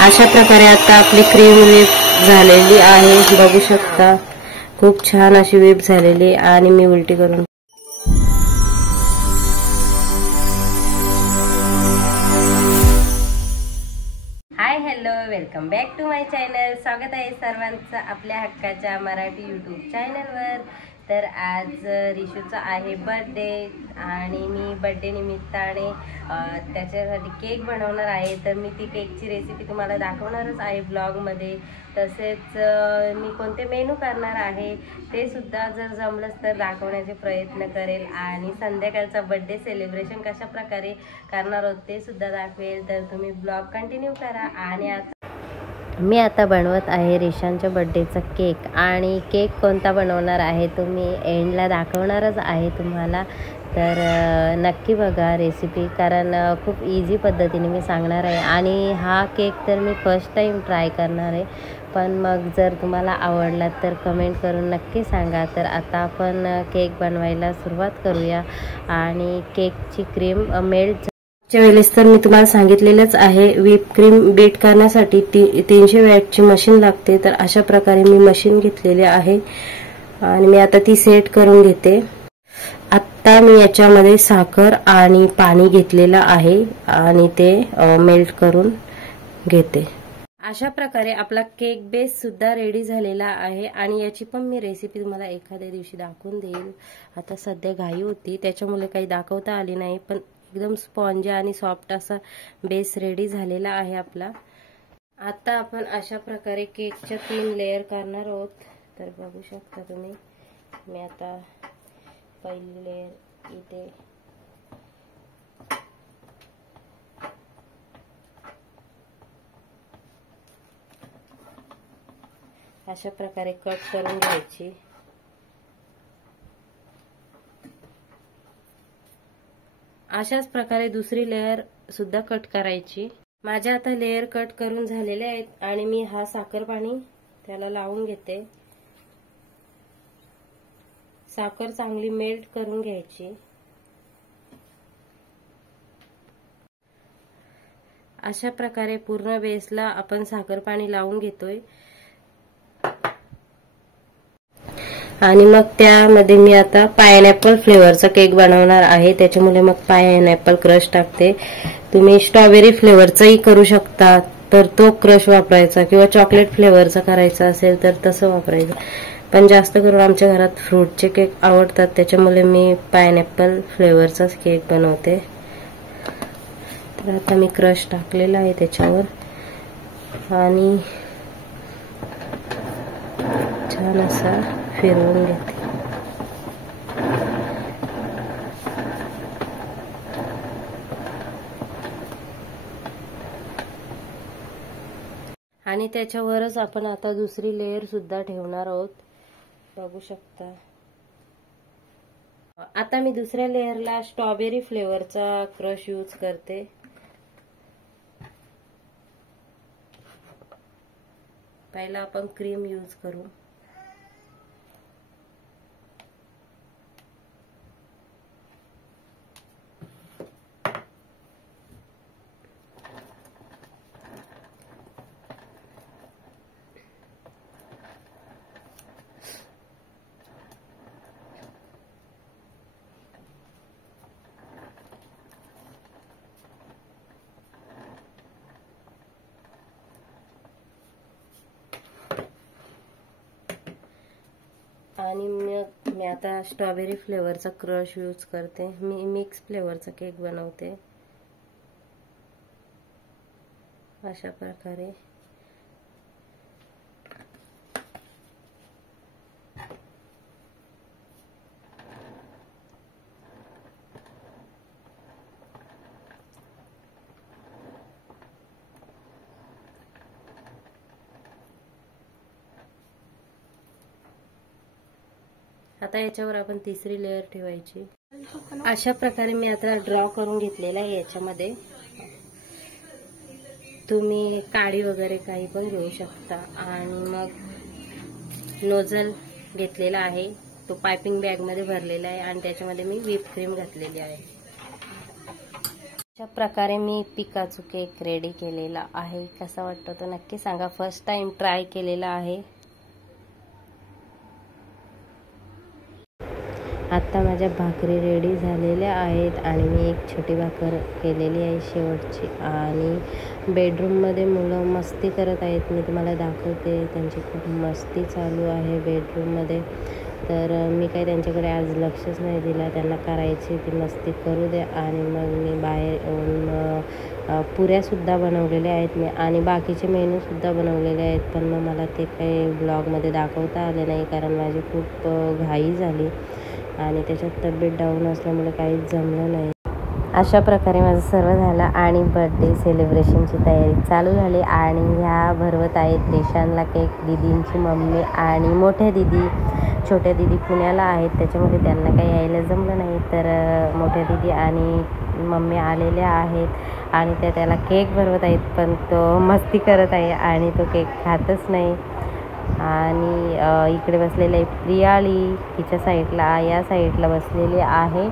अशा प्रकारे आता आपली क्रीम व्हीप झालेली आहे, बघू शकता खूप छान अशी व्हीप झालेली. आणि मी उलटी करून welcome back to my channel. स्वागत आहे सर्वांचं आपल्या हक्काच्या मराठी यूट्यूब चॅनलवर. तर आज रिशूचा आहे बर्थडे आणि मी बर्थडे निमित्ताने त्याच्यासाठी केक बनवणार आहे. तर मी ती केकची रेसिपी तुम्हाला दाखवणारच आहे ब्लॉगमध्ये. तसेच मी कोणते मेनू करणार आहे ते सुद्धा जर जमलंच तर दाखवण्याचे प्रयत्न करेल. आणि संध्याकाळचा बर्थडे सेलिब्रेशन कशा प्रकारे करणार आहोत ते सुद्धा दाखवेल. तर तुम्ही ब्लॉग कंटिन्यू करा. आणि मी आता बनवत आहे रिशांच्या बर्थडेचा केक. आणि केक कोणता बनवणार आहे तो मी एंडला दाखवणारच आहे तुम्हाला. तर नक्की बघा रेसिपी, कारण खूप इझी पद्धतीने मी सांगणार आहे. आणि हा केक तर मी फर्स्ट टाईम ट्राय करणार आहे, पण मग जर तुम्हाला आवडला तर कमेंट करून नक्की सांगा. तर आता आपण केक बनवायला सुरुवात करूया. आणि केकची क्रीम मेल्ट वेळेस तर मी तुम्हाला सांगितलेलंच आहे, व्हीप क्रीम बीट करण्यासाठी 300 वॅटची मशीन लागते. तर अशा प्रकारे मी मशीन घेतलेली आहे आणि मी आता ती सेट करून घेते. आता मी याच्यामध्ये साखर आणि पाणी घेतलेलं आहे आणि ते मेल्ट करून घेते. अशा प्रकारे आपला केक बेस सुद्धा रेडी झालेला आहे. आणि याची पण मी रेसिपी तुम्हाला एखाद्या दिवशी दाखवून देईल. आता सध्या घाई होती त्याच्यामुळे काही दाखवता आली नाही, पण एकदम स्पॉन्ज आणि सॉफ्ट असा बेस रेडी झालेला आहे आपला. आता आपण अशा प्रकारे केकच्या 3 लेयर करणार आहोत. तर बघू शकता तुम्ही, मी आता पहिली लेयर इथे अशा प्रकारे कट करून घ्यायची. अशाच प्रकारे दुसरी लेयर सुद्धा कट करायची. माझ्या आता लेयर कट करून झालेले आहेत आणि मी हा साखर पाणी त्याला लावून घेते. साखर चांगली मेल्ट करून घ्यायची. अशा प्रकारे पूर्ण बेसला आपण साखर पाणी लावून घेतोय. आणि मग त्यामध्ये मी आता पायनॅपल फ्लेवरचा केक बनवणार आहे, त्याच्यामुळे मग पायनॅपल क्रश टाकते. तुम्ही स्ट्रॉबेरी फ्लेवरचाही करू शकता तर तो क्रश वापरायचा, किंवा चॉकलेट फ्लेवरचा करायचा असेल तर तसं वापरायचं. पण जास्त करून आमच्या घरात फ्रूटचे केक आवडतात, त्याच्यामुळे मी पायनॅपल फ्लेवरचाच केक बनवते. तर आता मी क्रश टाकलेला आहे त्याच्यावर आणि छान असा फिरवून घेते. आणि त्याच्यावरच आपण आता दुसरी लेयर सुद्धा ठेवणार आहोत, बघू शकता. आता मी दुसऱ्या लेयरला स्ट्रॉबेरी फ्लेवरचा क्रश यूज करते. पहिला आपण क्रीम यूज करू. आणि मग मी आता स्ट्रॉबेरी फ्लेवरचा क्रश यूज करते. मी मिक्स फ्लेवरचा केक बनवते अशा प्रकारे. आता याच्यावर आपण तिसरी लेयर ठेवायची. अशा प्रकारे मी आता ड्रॉ करून घेतलेला आहे. याच्यामध्ये तुम्ही काडी वगैरे काही पण घेऊ शकता. आणि मग नोझल घेतलेला आहे, तो पायपिंग बॅग मध्ये भरलेला आहे आणि त्याच्यामध्ये मी व्हीप क्रीम घातलेली आहे. अशा प्रकारे मी पिकाचू केक रेडी केलेला आहे. कसा वाटतो तो नक्की सांगा. फर्स्ट टाइम ट्राय केलेला आहे. आता माझ्या भाकरी रेडी झालेल्या आहेत आणि मी एक छोटी भाकर केलेली आहे शेवटची. आणि बेडरूममध्ये मुलं मस्ती करत आहेत. मी तुम्हाला दाखवते. त्यांची खूप मस्ती चालू आहे बेडरूममध्ये. तर मी काही त्यांच्याकडे आज लक्षच नाही दिला. त्यांना करायची ती मस्ती करू दे. आणि मग मी बाहेर येऊन पुऱ्यासुद्धा बनवलेल्या आहेत मी आणि बाकीचे मेनूसुद्धा बनवलेले आहेत. पण मग मला ते काही ब्लॉगमध्ये दाखवता आले नाही कारण माझी खूप घाई झाली आणि त्याच्यात तब्येत डाऊन असल्यामुळे काहीच जमलं नाही. अशा प्रकारे माझं सर्व झालं आणि बर्थडे सेलिब्रेशनची तयारी चालू झाली. आणि ह्या भरवत आहेत रिशानला केक. दीदींची मम्मी आणि मोठ्या दीदी, छोट्या दीदी पुण्याला आहेत त्याच्यामुळे त्यांना काही यायला जमलं नाही. तर मोठ्या दीदी आणि मम्मी आलेल्या आहेत आणि त्याला केक भरवत आहेत. पण तो मस्ती करत आहे आणि तो केक खातच नाही. आणि इकडे बसलेली आहे प्रियाळी. तिच्या साईडला या साईडला बसलेली आहे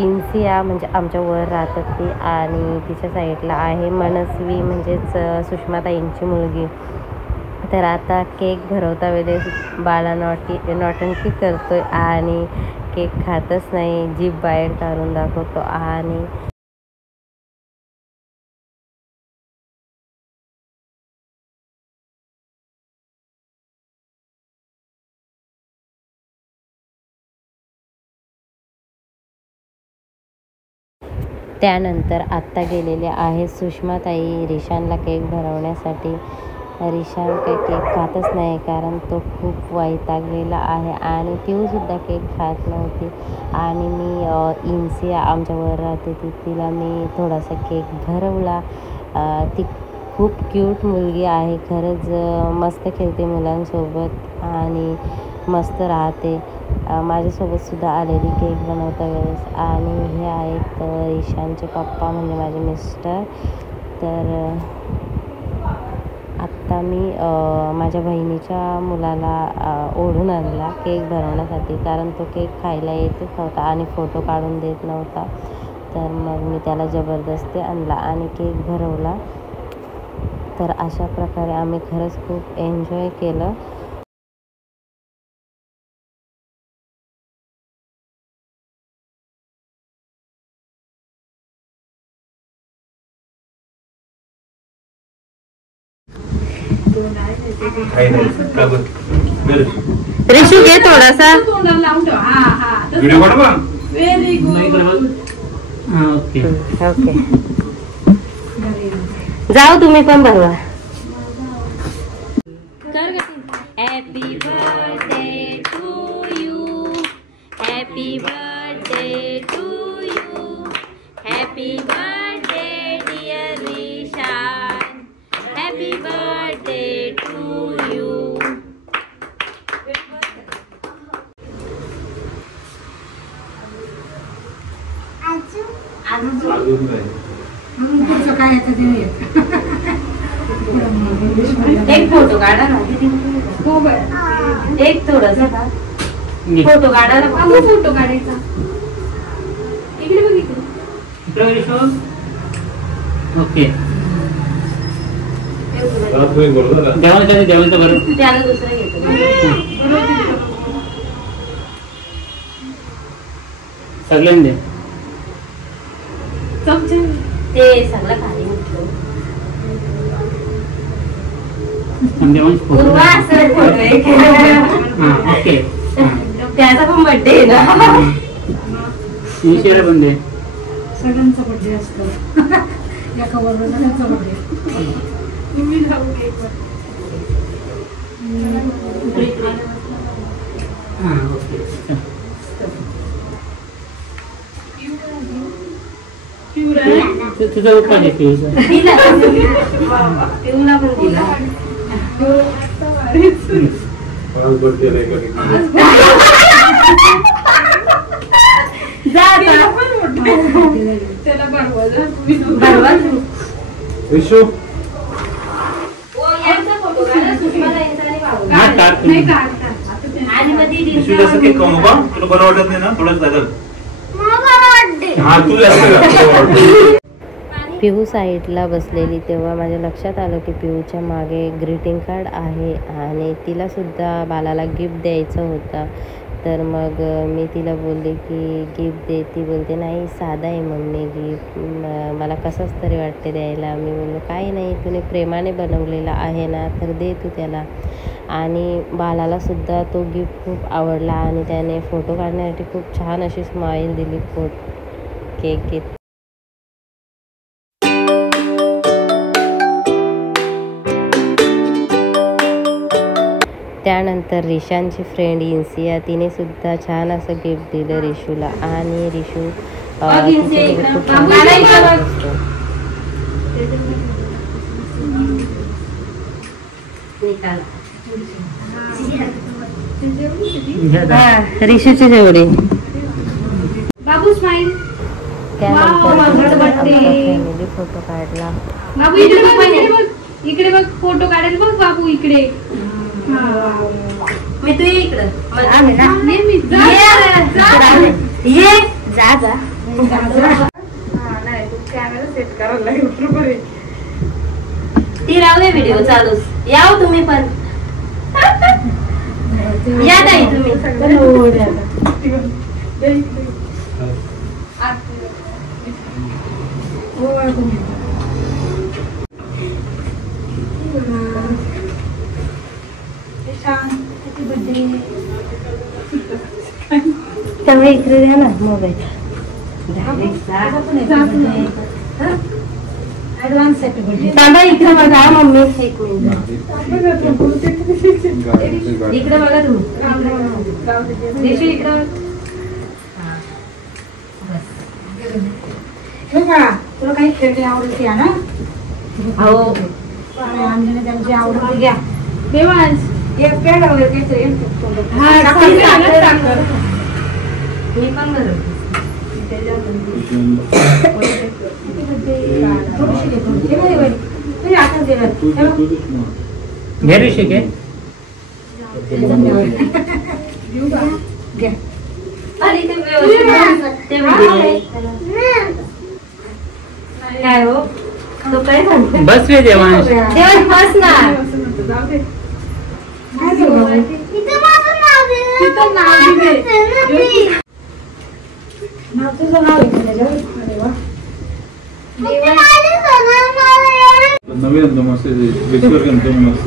इन्सिया, म्हणजे आमच्या वर राहतात ती. आणि तिच्या साईडला आहे मनस्वी, म्हणजेच सुषमाताईंची मुलगी. तर आता केक भरवता वेळेस बाळा नॉटंकी करतोय आणि केक खातच नाही. जीभ बाहेर काढून दाखवतो. आणि त्यानंतर आत्ता गेलेले आहे सुषमाताई रिशानला केक भरवण्यासाठी. रिशान काही केक खातच नाही कारण तो खूप वैतागलेला आहे आणि तीसुद्धा केक खात नव्हती. आणि मी इन्सिया आमच्यावर राहते तिला मी थोडासा केक भरवला. ती खूप क्यूट मुलगी आहे खरंच. मस्त खेळते मुलांसोबत आणि मस्त राहते. माझ्यासोबतसुद्धा आलेली केक बनवता वेळेस. आणि हे आहेत रिशानचे पप्पा म्हणजे माझे मिस्टर. तर आत्ता मी माझ्या बहिणीच्या मुलाला ओढून आणला केक भरवण्यासाठी कारण तो केक खायला येतच नव्हता आणि फोटो काढून देत नव्हता. तर मग मी त्याला जबरदस्ती आणला आणि केक भरवला. तर अशा प्रकारे आम्ही खरंच खूप एन्जॉय केलं. ऋषू घे थोडासा. ओके जाऊ तुम्ही पण भरवा. Happy birthday to you. Happy birthday to you. Happy birthday dear Rishan. Happy birthday to you. एक फोटो काढा ना. एक थोडासा फोटो काढा ना. फोटो काढायचा इकडे बघितलं. ओके जेवणचं बरं त्याला दुसरं घेतो. सगळ्यांनी ते सगळं खाली त्याचा पण बर्थडे आहे ना. बर्थडे सगळ्यांचा बर्थडे असतो. एका वर्षाचा बर्थडे. तुझा उपकार आहे पिऊला पण दिला. त्याला भरवा विशू. जसं केक खाऊ नका. तुला बरं वाटत नाही ना थोडंच लागल. हा तू जास्त पिहू साईडला बसलेली तेव्हा माझ्या लक्षात आलं की पिहूच्या मागे ग्रीटिंग कार्ड आहे आणि तिलासुद्धा बालाला गिफ्ट द्यायचं होतं. तर मग मी तिला बोलले की गिफ्ट दे. ती बोलते नाही साधा आहे मम्मी गिफ्ट, मला कसंच तरी वाटते द्यायला. मी बोललो काही नाही, तुने प्रेमाने बनवलेला आहे ना तर दे तू त्याला. आणि बालालासुद्धा तो गिफ्ट खूप आवडला आणि त्याने फोटो काढण्यासाठी खूप छान अशी स्माईल दिली केक घेत. त्यानंतर रिशांची फ्रेंड इन्सिया तिने सुद्धा छान असं गिफ्ट दिलं रिशूला आणि रिशू खूप रिशूचे जेवढे बाबू स्माइल. त्यानंतर फॅमिली फोटो काढला. बाबू इकडे बघ, इकडे बघ, इकडे बघ, फोटो काढेल बघ बाबू इकडे. मी तू ये इकडं ये जा जा. ती राहू दे व्हिडिओ चालूच. याव तुम्ही पण या ताई तुम्ही. त्यामुळे इकडे द्या ना मोबाईल. थांबा इकडे बघा मम्मी. एक मिनिट इकडे बघा तुम्ही. इकडे तुला काही खेळणी आवडते ना? हो त्यांची आवडते घ्या. देवांश एक पेड वगैरे काहीतरी मी पण बरं घे शिके काय हो तो काय म्हणतो. बस रे देवांश. देवांश बस ना. नवीन एकदम मस्त एकदम मस्त.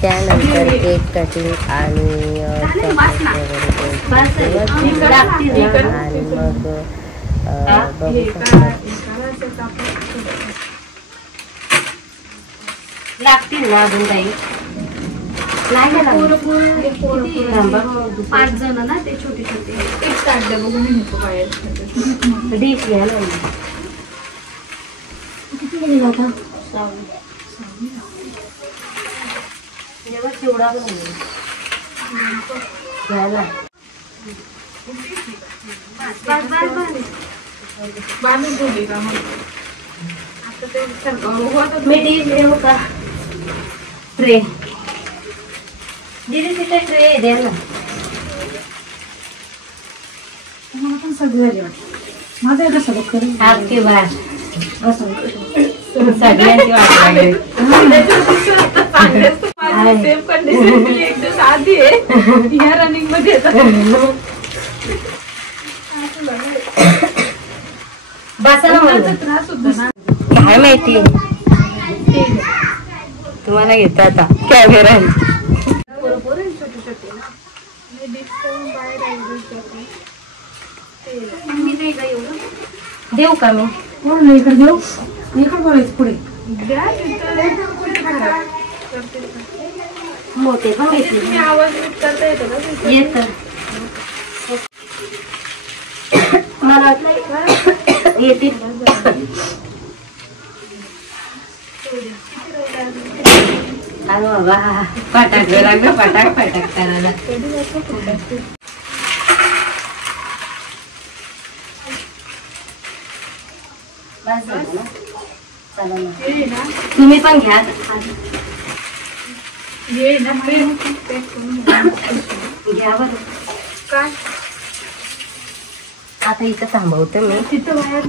त्यानंतर केक कटिंग आणि आणि मग बघू शकता लागतील ना अजून काही. नाही 5 जण ना ते छोटे छोटे. एक काढलं बघून नेतो बाहेर. डिश घ्या ना. जेव्हा चिवडा घ्यायला मी डिश घेऊ का. ट्रे दीदी तिथे ट्रे दे ना. मला पण सगळं माझं एकदा सगळं आपके बाद सगळ्यांची वाट लागली. सेम कंडिशन मी एक दिवस आधी आहे या रनिंग मध्ये त्रास होतो ना. काय माहिती तुम्हाला घेता आता कॅमेरा. छोटे छोटे ना मी नाही का एवढं देऊ का मी. इकडे देऊ. इकडे बोलायचं पुढे मोठे पण घेतले. आवाज नीट करता येतो का. येत मला वाटलं येतील. अरे बाबा पटाक लागलं. पटाक पटाक करायला. बस झालं ना. चला ना तुम्ही पण घ्या. या बरं काय आता इथं थांबवते मी. तिथं बाहेर